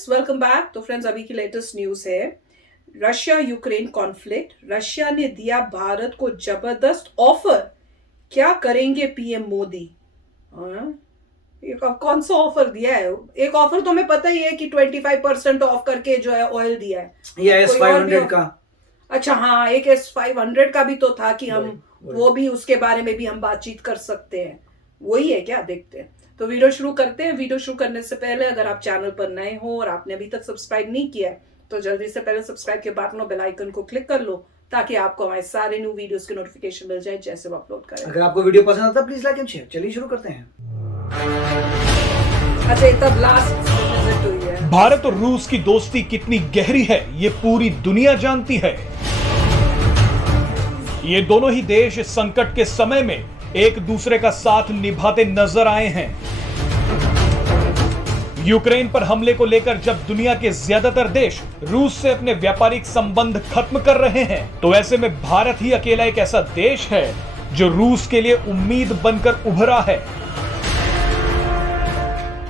Friends, welcome back. तो friends, अभी की लेटेस्ट न्यूज है रशिया यूक्रेन कॉन्फ्लिक्ट। रशिया ने दिया भारत को जबरदस्त ऑफर। क्या करेंगे पीएम मोदी? हाँ? कौन सा ऑफर दिया है? एक ऑफर तो हमें पता ही है कि 25% ऑफ करके जो है ऑयल दिया है। ये S500 का। अच्छा, हाँ, एक S500 का भी तो था कि हम वो भी उसके बारे में भी हम बातचीत कर सकते हैं। वही है क्या? देखते हैं। तो वीडियो शुरू करते हैं। वीडियो शुरू करने से पहले अगर आप चैनल पर नए हो और आपने अभी तक सब्सक्राइब नहीं किया है तो जल्दी से पहले सब्सक्राइब के बाद बेल आइकन को क्लिक कर लो ताकि आपको हमारे सारे न्यू वीडियोस की नोटिफिकेशन मिल जाए जैसे वो अपलोड करें। अगर आपको वीडियो पसंद आता है प्लीज लाइक एंड शेयर। चलिए शुरू करते हैं। अच्छा, तब लास्ट विजिट हुई है। भारत और रूस की दोस्ती कितनी गहरी है ये पूरी दुनिया जानती है। ये दोनों ही देश इस संकट के समय में एक दूसरे का साथ निभाते नजर आए हैं। यूक्रेन पर हमले को लेकर जब दुनिया के ज्यादातर देश रूस से अपने व्यापारिक संबंध खत्म कर रहे हैं तो ऐसे में भारत ही अकेला एक ऐसा देश है जो रूस के लिए उम्मीद बनकर उभरा है।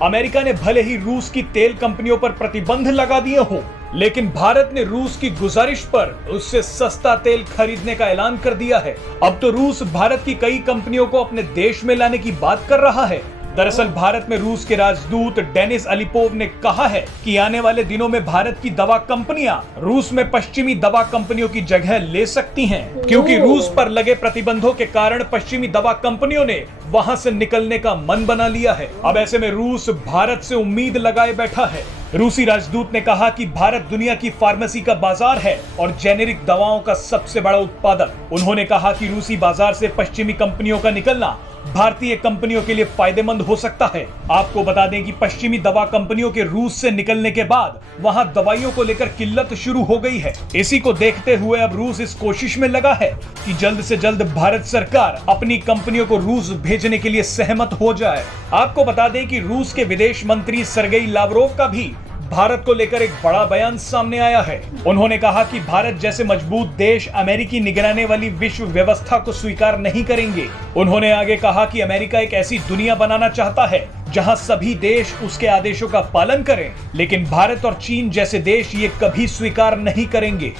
अमेरिका ने भले ही रूस की तेल कंपनियों पर प्रतिबंध लगा दिए हों, लेकिन भारत ने रूस की गुजारिश पर उससे सस्ता तेल खरीदने का ऐलान कर दिया है। अब तो रूस भारत की कई कंपनियों को अपने देश में लाने की बात कर रहा है। दरअसल भारत में रूस के राजदूत डेनिस अलीपोव ने कहा है कि आने वाले दिनों में भारत की दवा कंपनियां रूस में पश्चिमी दवा कंपनियों की जगह ले सकती हैं, क्योंकि रूस पर लगे प्रतिबंधों के कारण पश्चिमी दवा कंपनियों ने वहां से निकलने का मन बना लिया है। अब ऐसे में रूस भारत से उम्मीद लगाए बैठा है। रूसी राजदूत ने कहा कि भारत दुनिया की फार्मेसी का बाजार है और जेनेरिक दवाओं का सबसे बड़ा उत्पादक। उन्होंने कहा कि रूसी बाजार से पश्चिमी कंपनियों का निकलना भारतीय कंपनियों के लिए फायदेमंद हो सकता है। आपको बता दें कि पश्चिमी दवा कंपनियों के रूस से निकलने के बाद वहां दवाइयों को लेकर किल्लत शुरू हो गई है। इसी को देखते हुए अब रूस इस कोशिश में लगा है कि जल्द से जल्द भारत सरकार अपनी कंपनियों को रूस भेजने के लिए सहमत हो जाए। आपको बता दें कि रूस के विदेश मंत्री सर्गेई लावरोव का भी भारत को लेकर एक बड़ा बयान सामने आया है। उन्होंने कहा कि भारत जैसे मजबूत देश अमेरिकी निगरानी वाली विश्व व्यवस्था को स्वीकार नहीं करेंगे। उन्होंने आगे कहा कि अमेरिका एक ऐसी दुनिया बनाना चाहता है जहां सभी देश उसके आदेशों का पालन करें, लेकिन भारत और चीन जैसे देश ये कभी स्वीकार नहीं करेंगे।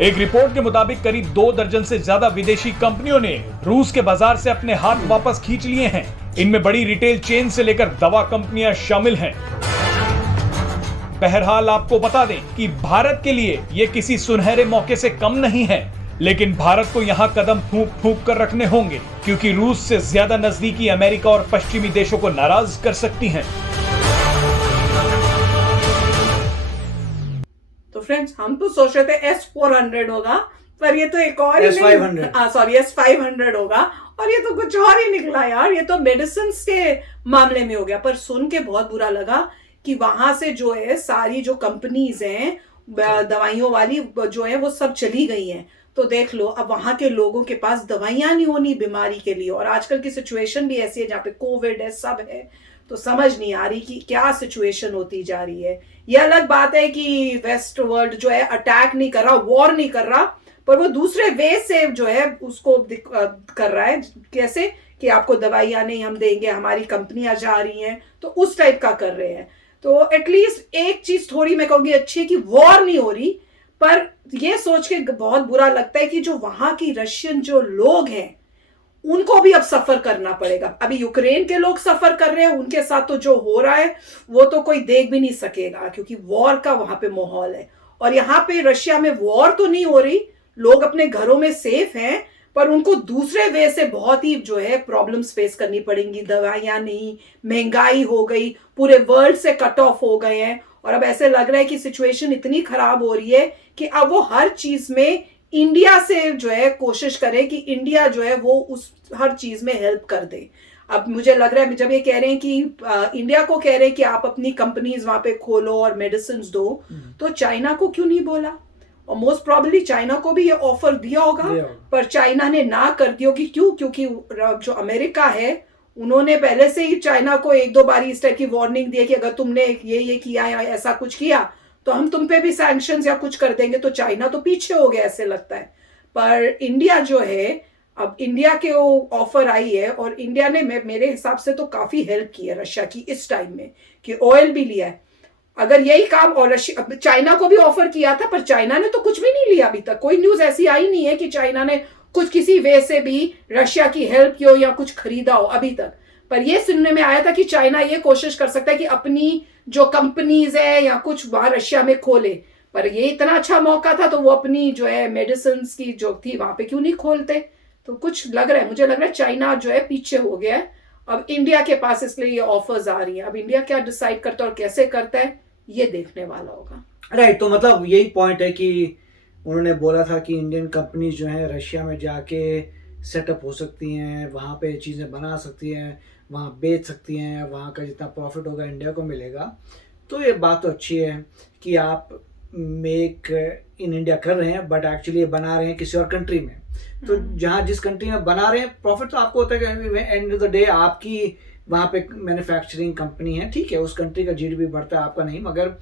एक रिपोर्ट के मुताबिक करीब 2 दर्जन से ज्यादा विदेशी कंपनियों ने रूस के बाजार से अपने हाथ वापस खींच लिए हैं। इनमें बड़ी रिटेल चेन से लेकर दवा कंपनियां शामिल हैं। बहरहाल आपको बता दें कि भारत के लिए ये किसी सुनहरे मौके से कम नहीं है, लेकिन भारत को यहां कदम फूंक फूंक कर रखने होंगे, क्योंकि रूस से ज्यादा नजदीकी अमेरिका और पश्चिमी देशों को नाराज कर सकती हैं। तो फ्रेंड्स, हम तो सोच रहे थे S400 होगा, पर ये तो एक और S500 होगा और ये तो कुछ और ही निकला यार। ये तो मेडिसिन के मामले में हो गया। पर सुन के बहुत बुरा लगा कि वहां से जो है सारी जो कंपनीज हैं दवाइयों वाली जो है वो सब चली गई हैं। तो देख लो, अब वहां के लोगों के पास दवाइयां नहीं होनी बीमारी के लिए। और आजकल की सिचुएशन भी ऐसी है जहाँ पे कोविड है, सब है, तो समझ नहीं आ रही कि क्या सिचुएशन होती जा रही है। ये अलग बात है कि वेस्ट वर्ल्ड जो है अटैक नहीं कर रहा, वॉर नहीं कर रहा, पर वो दूसरे वे से जो है उसको कर रहा है। कैसे कि आपको दवाइयां नहीं हम देंगे, हमारी कंपनियां जा रही हैं, तो उस टाइप का कर रहे हैं। तो एटलीस्ट एक चीज थोड़ी मैं कहूंगी अच्छी है कि वॉर नहीं हो रही, पर ये सोच के बहुत बुरा लगता है कि जो वहां की रशियन जो लोग हैं उनको भी अब सफर करना पड़ेगा। अभी यूक्रेन के लोग सफर कर रहे हैं, उनके साथ तो जो हो रहा है वो तो कोई देख भी नहीं सकेगा, क्योंकि वॉर का वहां पे माहौल है। और यहाँ पे रशिया में वॉर तो नहीं हो रही, लोग अपने घरों में सेफ हैं, पर उनको दूसरे वे से बहुत ही जो है प्रॉब्लम्स फेस करनी पड़ेंगी। दवाइयां नहीं, महंगाई हो गई, पूरे वर्ल्ड से कट ऑफ हो गए हैं। और अब ऐसे लग रहा है कि सिचुएशन इतनी खराब हो रही है कि अब वो हर चीज में इंडिया से जो है कोशिश करे कि इंडिया जो है वो उस हर चीज में हेल्प कर दे। अब मुझे लग रहा है जब ये कह रहे हैं कि इंडिया को कह रहे हैं कि आप अपनी कंपनीज वहां पे खोलो और मेडिसिन दो, तो चाइना को क्यों नहीं बोला? और मोस्ट प्रॉब्ली चाइना को भी ये ऑफर दिया होगा, पर चाइना ने ना कर दी होगी। क्यों? क्योंकि जो अमेरिका है उन्होंने पहले से ही चाइना को 1-2 बार इस टाइप की वार्निंग दी है कि अगर तुमने ये किया या ऐसा कुछ किया तो हम तुम पे भी सैंक्शंस या कुछ कर देंगे। तो चाइना तो पीछे हो गया ऐसे लगता है। पर इंडिया जो है, अब इंडिया के वो ऑफर आई है और इंडिया ने मेरे हिसाब से तो काफी हेल्प की है रशिया की इस टाइम में, कि ऑयल भी लिया है। अगर यही काम और चाइना को भी ऑफर किया था, पर चाइना ने तो कुछ भी नहीं लिया अभी तक। कोई न्यूज ऐसी आई नहीं है कि चाइना ने कुछ किसी वे से भी रशिया की हेल्प की हो या कुछ खरीदा हो अभी तक। पर ये सुनने में आया था कि चाइना ये कोशिश कर सकता है कि अपनी जो कंपनीज है या कुछ वहां रशिया में खोले। पर ये इतना अच्छा मौका था तो वो अपनी जो है मेडिसिन की जो थी वहां पे क्यों नहीं खोलते। तो कुछ लग रहा है, मुझे लग रहा है चाइना जो है पीछे हो गया है अब इंडिया के पास, इसलिए ये ऑफर्स आ रही हैं। अब इंडिया क्या डिसाइड करता है और कैसे करता है ये देखने वाला होगा। राइट, तो मतलब यही पॉइंट है कि उन्होंने बोला था कि इंडियन कंपनीज जो है रशिया में जाके सेटअप हो सकती हैं, वहाँ पे चीज़ें बना सकती हैं, वहाँ बेच सकती हैं, वहाँ का जितना प्रॉफिट होगा इंडिया को मिलेगा। तो ये बात तो अच्छी है कि आप मेक इन इंडिया कर रहे हैं, बट एक्चुअली ये बना रहे हैं किसी और कंट्री में। तो जहाँ जिस कंट्री में बना रहे हैं प्रॉफिट तो आपको होता है कि एंड ऑफ द डे आपकी वहाँ पे मैन्युफैक्चरिंग कंपनी है, ठीक है, उस कंट्री का जीडीपी बढ़ता है, आपका नहीं। मगर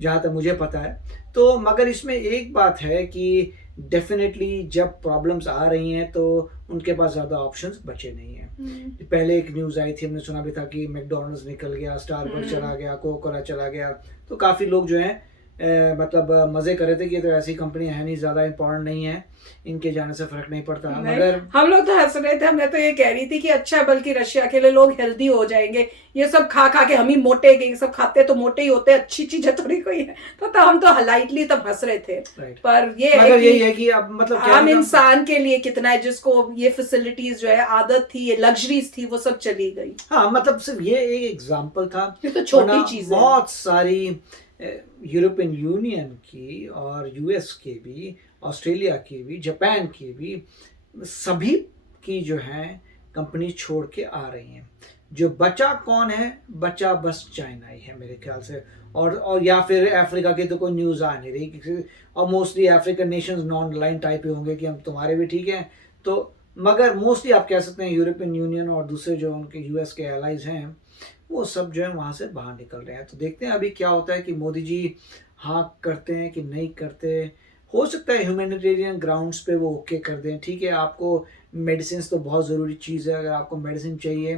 जहाँ तक मुझे पता है तो मगर इसमें एक बात है कि डेफिनेटली जब प्रॉब्लम्स आ रही हैं तो उनके पास ज़्यादा ऑप्शंस बचे नहीं हैं। पहले एक न्यूज़ आई थी, हमने सुना भी था कि मैकडॉनल्ड्स निकल गया, स्टारबक्स चला गया, कोका चला गया। तो काफ़ी लोग जो हैं मतलब मज़े कर रहे थे कि ये तो ऐसी कंपनी है नहीं, ज़्यादा इंपॉर्टेंट नहीं है, इनके जाने से फ़र्क नहीं पड़ता। मगर हम लोग तो हंस रहे थे, मैं तो ये कह रही थी कि अच्छा बल्कि रशिया के लिए लोग हेल्दी हो जाएंगे, ये सब खा खा के हम ही मोटे गए, सब खाते तो मोटे ही होते, अच्छी चीजें थोड़ी कोई है। तो हम तो लाइटली तब हंस रहे थे। पर ये यही है कि अब मतलब आम इंसान के लिए कितना है जिसको ये फैसिलिटीज जो है आदत थी, ये लग्जरीज थी, वो सब चली गई। हाँ, मतलब सिर्फ ये एक एग्जाम्पल था, ये तो छोटी चीज है। बहुत सारी यूरोपियन यूनियन की और यूएस की भी, ऑस्ट्रेलिया की भी, जापान की भी, सभी की जो है कंपनी छोड़ के आ रही हैं। जो बचा कौन है? बचा बस चाइना ही है मेरे ख्याल से, और या फिर अफ्रीका की तो कोई न्यूज़ आ नहीं रही, और mostly African nations non line type ही होंगे कि हम तुम्हारे भी ठीक हैं। तो मगर मोस्टली आप कह सकते हैं यूरोपियन यूनियन और दूसरे जो उनके यूएस के एलाइज हैं वो सब जो है वहाँ से बाहर निकल रहे हैं। तो देखते हैं अभी क्या होता है कि मोदी जी हाँ करते हैं कि नहीं करते। हो सकता है ह्यूमैनिटेरियन ग्राउंड्स पे वो ओके कर दें, ठीक है, आपको मेडिसिन तो बहुत ज़रूरी चीज़ है, अगर आपको मेडिसिन चाहिए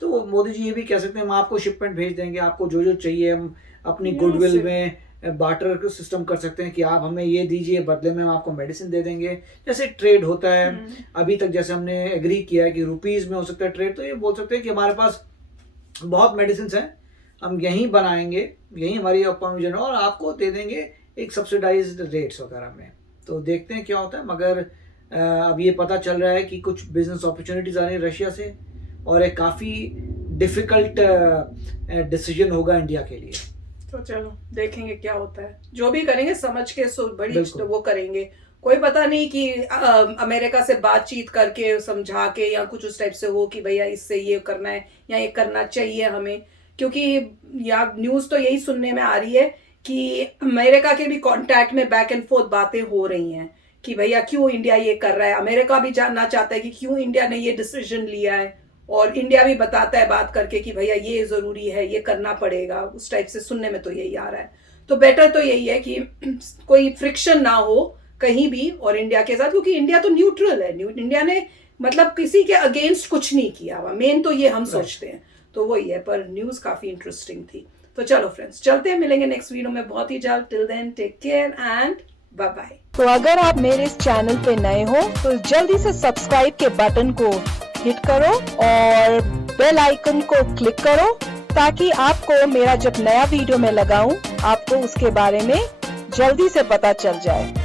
तो मोदी जी ये भी कह सकते हैं हम आपको शिपमेंट भेज देंगे, आपको जो जो चाहिए हम अपनी गुडविल में बार्टर सिस्टम कर सकते हैं कि आप हमें ये दीजिए, बदले में हम आपको मेडिसिन दे देंगे, जैसे ट्रेड होता है अभी तक। जैसे हमने एग्री किया है कि रुपीज़ में हो सकता है ट्रेड, तो ये बोल सकते हैं कि हमारे पास बहुत मेडिसिन हैं, हम यहीं बनाएंगे, यहीं हमारी अपॉइंटमेंट और आपको दे देंगे एक सब्सिडाइज्ड रेट्स वगैरह में। तो देखते हैं क्या होता है। मगर अब ये पता चल रहा है कि कुछ बिजनेस अपॉर्चुनिटीज़ आ रही है रशिया से, और एक काफ़ी डिफ़िकल्ट डिसीजन होगा इंडिया के लिए। तो चलो देखेंगे क्या होता है, जो भी करेंगे समझ के बड़ी तो वो करेंगे। कोई पता नहीं कि अमेरिका से बातचीत करके समझा के या कुछ उस टाइप से हो कि भैया इससे ये करना है या ये करना चाहिए हमें। क्योंकि या न्यूज़ तो यही सुनने में आ रही है कि अमेरिका के भी कांटेक्ट में बैक एंड फोर्थ बातें हो रही हैं कि भैया क्यों इंडिया ये कर रहा है। अमेरिका भी जानना चाहता है कि क्यों इंडिया ने ये डिसीजन लिया है, और इंडिया भी बताता है बात करके कि भैया ये ज़रूरी है, ये करना पड़ेगा। उस टाइप से सुनने में तो यही आ रहा है। तो बेटर तो यही है कि कोई फ्रिक्शन ना हो कहीं भी और इंडिया के साथ, क्योंकि इंडिया तो न्यूट्रल है। इंडिया ने मतलब किसी के अगेंस्ट कुछ नहीं किया हुआ, मेन तो ये हम सोचते हैं। तो वही है, पर न्यूज़ काफ़ी इंटरेस्टिंग थी। तो चलो फ्रेंड्स चलते हैं, मिलेंगे नेक्स्ट वीडियो में बहुत ही जल्द। Till then take care and bye bye. तो अगर आप मेरे इस चैनल पे नए हो तो जल्दी से सब्सक्राइब के बटन को हिट करो और बेल आइकन को क्लिक करो, ताकि आपको मेरा जब नया वीडियो मैं लगाऊं आपको उसके बारे में जल्दी से पता चल जाए।